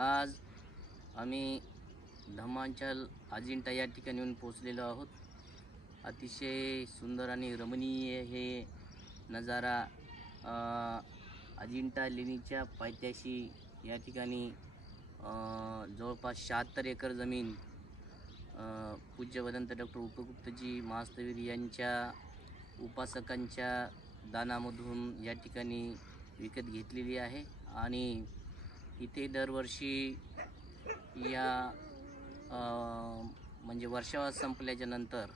आज आम्ही धम्मांचल अजिंठा या ठिकाणी येऊन पोचलेलो आहोत। अतिशय सुंदर आणि रमणीय हे नजारा अजिंठा लेणीच्या पायथ्याशी या ठिकाणी जवळपास 76 एकर जमीन पूज्य भदंत डॉक्टर उपगुप्तजी महास्तवीर यांच्या उपासकांच्या दानामधून या ठिकाणी विकत घेतलेली आहे आणि इथे दरवर्षी या म्हणजे वर्षावास संपल्याच्या नंतर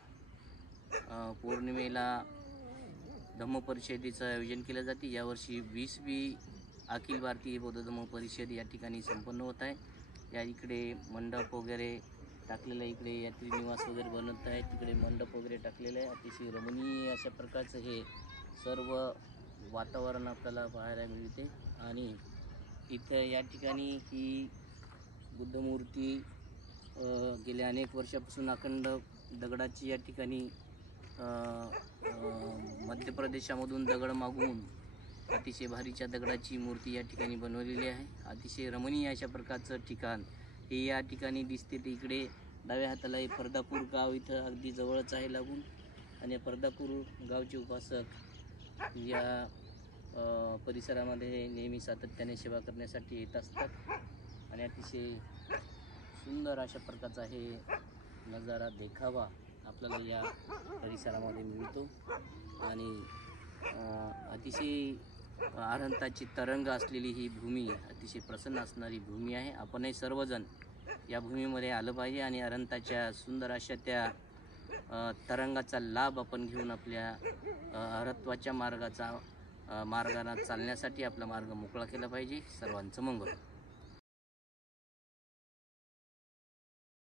पौर्णिमेला धम्म परिषदेचं आयोजन केलं जाते। यावर्षी 20वी अखिल भारतीय बौद्ध धम्म परिषद या ठिकाणी संपन्न होत आहे। या इकडे मंडप वगैरे टाकलेलं आहे, इकडे यात्री निवास वगैरे बनवत आहे, तिकडे मंडप वगैरे टाकलेलं आहे। अतिशय रमणीय अशा प्रकारचं हे सर्व वातावरण आपल्याला पाहायला मिळते आणि इथे या ठिकाणी ही बुद्धमूर्ती गेल्या अनेक वर्षापासून अखंड दगडाची या ठिकाणी मध्य प्रदेशामधून दगड मागवून अतिशय भारीच्या दगडाची मूर्ती या ठिकाणी बनवलेली आहे। अतिशय रमणीय अशा प्रकारचं ठिकाण हे या ठिकाणी दिसते। ते इकडे डाव्या हाताला हे परदापूर गाव इथं अगदी जवळच आहे लागून, आणि परदापूर गावचे उपासक या परिसरामध्ये नेहमी सातत्याने सेवा करण्यासाठी येत असतात आणि अतिशय सुंदर अशा प्रकारचा हे नजारा देखावा आपल्याला या परिसरामध्ये मिळतो आणि अतिशय अनंताची तरंग असलेली ही भूमी अतिशय प्रसन्न असणारी भूमी आहे। आपणही सर्वजण या भूमीमध्ये आलं पाहिजे आणि अनंताच्या सुंदर अशा त्या तरंगाचा लाभ आपण घेऊन आपल्या अरहत्वाच्या मार्गाला चालण्यासाठी आपला मार्ग मोकळा केला पाहिजे। सर्वांचं मंगल।